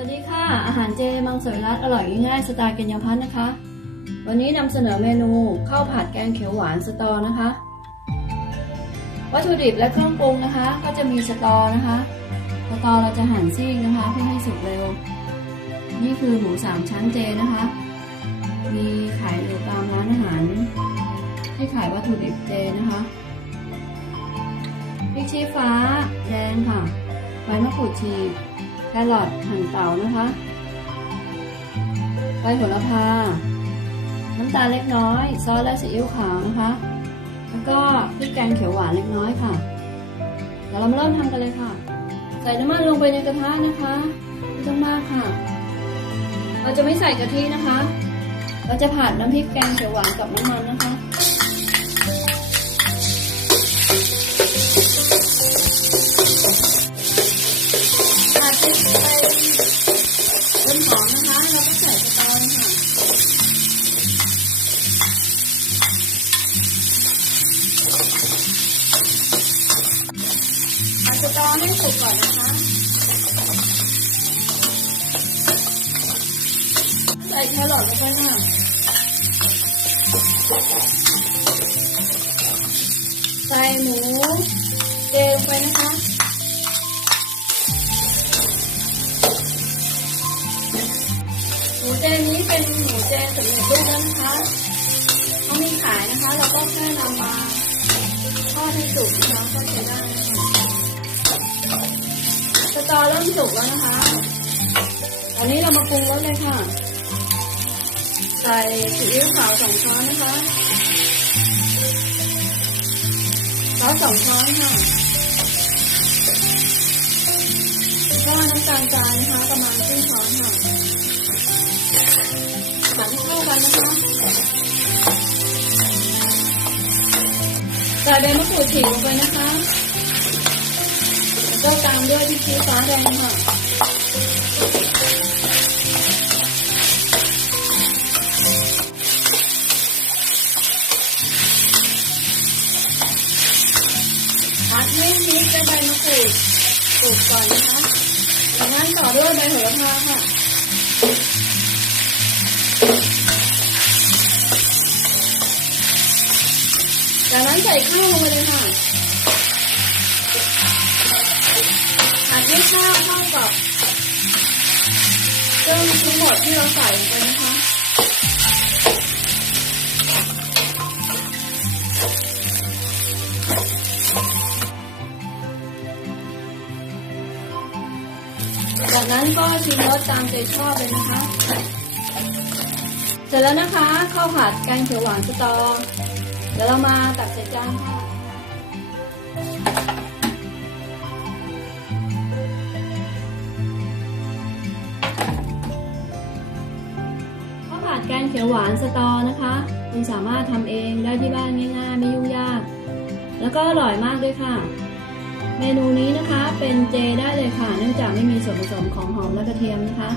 วัสดีค่ะ อาหารเจมังสวิรัตอร่อยง่ายๆสไตล์กัญญาพัฒน์นะคะ วันนี้นำเสนอเมนูข้าวผัดแกงเขียวหวานสตอนะคะ วัตถุดิบและเครื่องปรุงนะคะ ก็จะมีสตอนะคะ สตอเราจะหั่นซีกนะคะเพื่อให้สุกเร็ว นี่คือหมูสามชั้นเจนะคะ มีขายอยู่ตามร้านอาหารที่ขายวัตถุดิบเจนะคะพริกชี้ฟ้าแดงค่ะใบมะกรูดฉีก แครอทหั่นเต๋านะคะใบโหระพา น้ำตาลเล็กน้อย ซอสและซีอิ๊วขาวนะคะ แล้วก็พริกแกงเขียวหวานเล็กน้อยค่ะ เดี๋ยวเรามาเริ่มทำกันเลยค่ะ ใส่น้ำมันลงไปในกระทะนะคะไม่ต้องมากค่ะ เราจะไม่ใส่กะทินะคะ เราจะผัดน้ำพริกแกงเขียวหวานกับน้ำมันนะคะ หอมนะคะ เราก็ใส่สตอเลยค่ะผัดสตอให้สุกก่อนนะคะ ใส่แครอทลงไปค่ะใส่หมู สำเร็จรูปแล้วนะคะเขามีขายนะคะ เราก็แค่นำมาทอดให้สุกนะคะก็ใช้ได้นะคะสตอเริ่มสุกแล้วนะคะ อันนี้เรามาปรุงรสเลยค่ะ ใส่ซีอิ๊วขาวสองช้อนนะคะซอสสองช้อนค่ะแล้วก็น้ำตาลทรายนะคะประมาณครึ่งช้อนค่ะ ผัดให้เข้ากันนะคะใส่ใบมะกรูดฉีกลงไปนะคะแล้วก็ตามด้วยพริกชี้ฟ้าแดงค่ะผัดให้พริกและใบมะกรูดสุกก่อนนะคะจากนั้นต่อด้วยใบโหระพาค่ะ จากนั้นใส่ข้าวลงไปเลยค่ะผัดให้ข้าวเข้ากับเครื่องทั้งหมดที่เราใส่ไปนะคะจากนั้นก็ชิมรสตามใจชอบเลยนะคะ เสร็จแล้วนะคะข้าวผัดแกงเขียวหวานสตอ ดี๋ยวเรามาตักใส่จานค่ะข้าวผัดแกงเขียวหวานสตอนะคะคุณสามารถทำเองได้ที่บ้านง่ายๆไม่ยุ่งยาก แล้วก็อร่อยมากด้วยค่ะ เมนูนี้นะคะเป็นเจได้เลยค่ะ เนื่องจากไม่มีส่วนผสมของหอมและกระเทียมนะคะ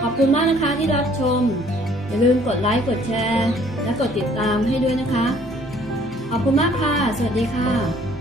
ขอบคุณมากนะคะที่รับชม อย่าลืมกดไลค์กดแชร์ และกดติดตามให้ด้วยนะคะ ขอบคุณมากค่ะ สวัสดีค่ะ